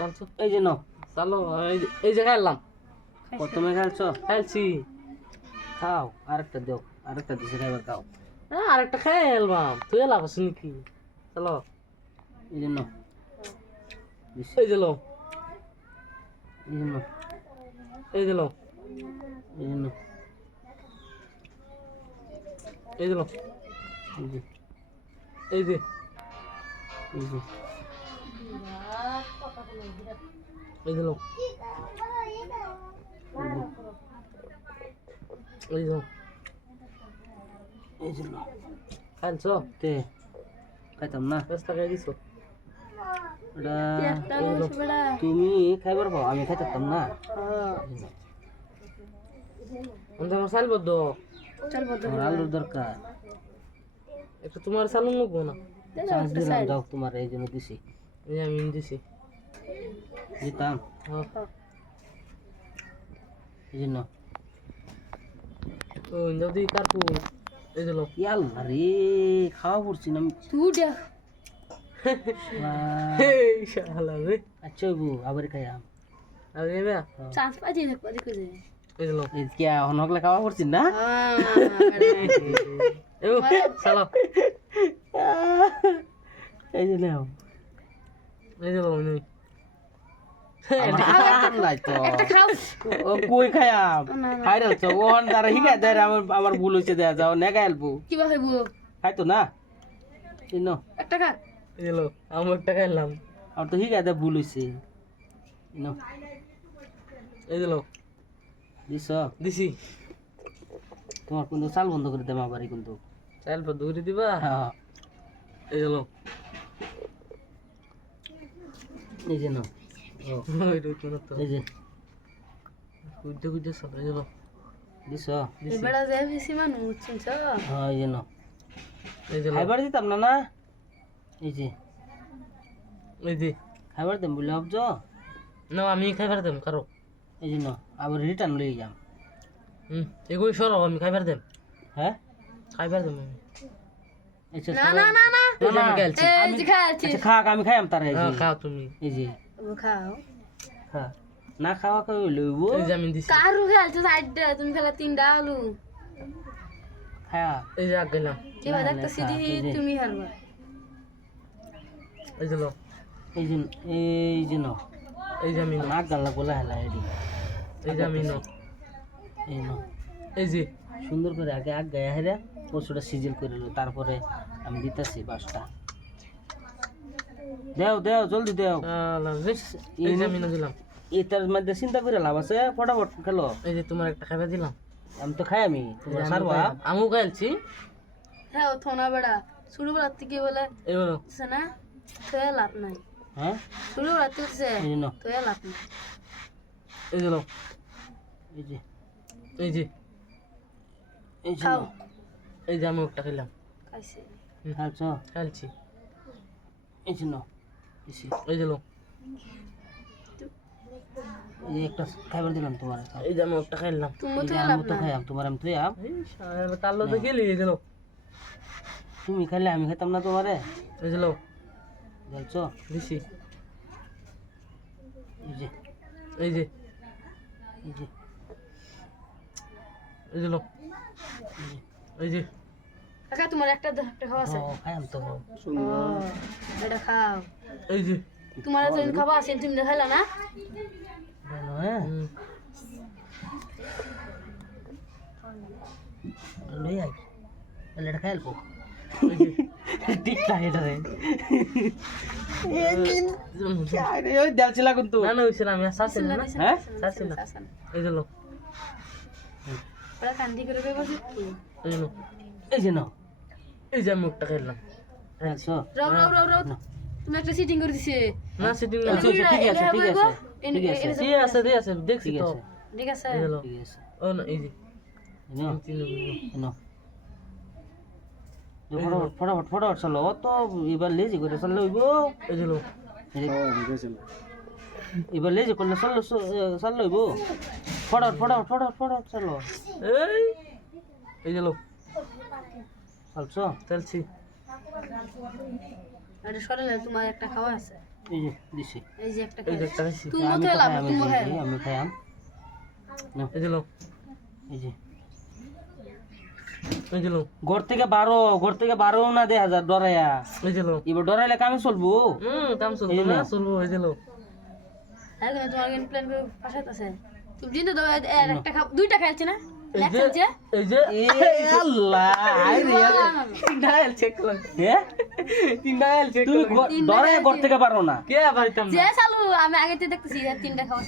চলছো এই যে নাও চলো এই যে- খাইলাম প্রথমে খেলছো? খাইছি খাও আরেকটা দেও আরেকটা দিছে খাইবার খাও হ্যাঁ আরেকটা খাই এলবাম তুই এলাম নাকি? চলো। এই যে দিছে। এই যে লো এই যে নাও। এই যে লো এই যে নাও। এই যে লো এই যে। এই যে। এই যে। এই যে লো এই যে এই যে নাও। খাইছো? তে খাইতাম না। ব্যস্ত খাই দিছো? তুমি খাইবার পাও আমি খাইতাম না। আমি আমার সাল বদ্ধ। তোমার আলুর দরকার। একটু তোমার সালুন মুখবো না চান্স দিলাম দাও তোমার এই জন্য দিছি। এই আমি দিছি। দিতাম এই জন্য ও যদি কারপু এই যে লো ইয়াল আরে খাওয়া পড়ছি না আমি। বাহ। শালা রে আচ্ছা বু আবার খাইয়াম আর এই কে খাওয়া পড়ছি না এ তো। কই খাইয়াম? খাই রাখছো ওহন তারা হিগাই দেয় আমার আমার ভুল হয়েছে দেয়া যাও নে খাইলবো কিবা খাইব খাই তো না। এই একটা খা। এই আমার একটা খাইলাম। আমার তো হিগাই দেয় ভুল হয়েছে এই এই যে দিছ? দিছি। তোমার কিন্তু চাল বন্ধ করে দেবো আবার কিন্তু। চাল পর দৌড়ে দিবা? হ্যাঁ। এই যে এই যে না। এই লো দিছ। এবারে বেশি মানুষ চিনছ হ্যাঁ এই যে এই যে লো দিতাম না না? এই যে। এই যে। খাইবার দেম বলে ভাবছ? না আমি খাইবার দেম কারও। এই যে নাও আবার রিটার্ন লই যাম। হুম এগুলো সরো আমি খাইবার দেম। হ্যাঁ? খাইবার দেম আমি। আচ্ছা না না না না। আমি খাচ্ছি আচ্ছা আমি খাইম তার এই হ্যাঁ যে খাও তুমি। এই যে। খাও। খা না খাওয়া খাই লইব এই আমি দিছি। কারু খেলছো সাইডটা তুমি খেলা তিনটা আলু। খায়া এই যে আগ গেলাম এবার দিদি এই তুমি হারবা। এই যে লো এই যে এই যে নাও। এই যে আমি নো নাক গোলা হেলা এডি এই যে আমি নো এই নাও। এই যে। সুন্দর করে আগে আগ গায়ে হেরা পশুটা সিজিল করে তারপরে আমি দিতেছি বাসটা। দেও দেও জলদি দেও। শালা এই যে আমি না দিলাম। এটার মধ্যে চিন্তা করে লাভ আছে ফটাফট খেলো। এই যে তোমার একটা খাইবার দিলাম। আমি তো খাই আমি তোমার সারবা? আমিও খাইছি। হ্যাঁ ও থোনা বেড়া। শুরু বেড়ার থেকে বলে এই বলো। না তো লাভ নাই। হ্যাঁ? শুরু বেড়ার থেকে তো লাভ নাই। এই যে এই যে। এই যে। এই যে এই যে আমি একটা খেলাম খাইছি। খাচ্ছো খেলছি এই যে এই যে এই যে লো এই যে একটা খাইবার দিলাম তোমার এই যে আমি একটা খাইলাম। তুমি তো আমি তো নাই তোমার আমি তুই আম এই তো গেলি এই যে তুমি খাইলে আমি খাইতাম না তোমারে। এই যে লো দেখছ দিছি। এই যে। এই যে। এই যে। এই যে। এই যে। কাকা তোমার একটা একটা খাওয়া আছে। ও, খাইয়াম তো। এটা খাও। এই যে। তোমার তো খাওয়া আছে তুমি খাইলা না? হ্যাঁ। লই আই তাহলে এটা এই যে। ঠিক লাগে এটা রে। ওই দেলছিলা কিন্তু। না না আমি না হ্যাঁ? না এই যে লো। কান্দি করে এই যে নাও এই যে আমি একটা খেললাম রাও রাও রাও রাও তুমি একটা সিটিং করে দিছে। না সেটিং না আচ্ছা, আচ্ছা, ঠিক আছে ঠিক আছে। ঠিক আছে ঠিক আছে দেখছি তো। ঠিক আছে। ঠিক আছে। ও না এই যে। ফটাফট ফটাফট ফটাফট চলো। ও তো এবার লেজি করে চললে হইব। এই যে লো। এই যে- এবার লেজি করলে চললে চললে হইব। ফটাফট ফটাফট ফটাফট ফটাফট চলো। এই এই যে লো। চলছো চলছি এটা সরে তোমার একটা খাওয়া আছে। এই যে দিছি। এই যে একটা এই যে একটা খাইছি। তুমি মতো লাভ তুমি খাই আমি খাইয়াম। এই যে লো এই যে। এই যে লো ঘর থেকে বারো ঘর থেকে বারো না দে হাজার ডরাইয়া। এই যে লো এবার ডরাইলে কামে চলবো? হুম কাম এই চলবো যে না চলবো এই যে লো হ্যাঁ তোমার প্ল্যান করে পাঠাইতেছে। তুমি জিন্দে দাও একটা খাও দুইটা খাইছে না? তুমি ঘর থেকে পারো না। কে পারিতাম যে সালু আমি আগে তো দেখতেছি তিনটা খাওয়া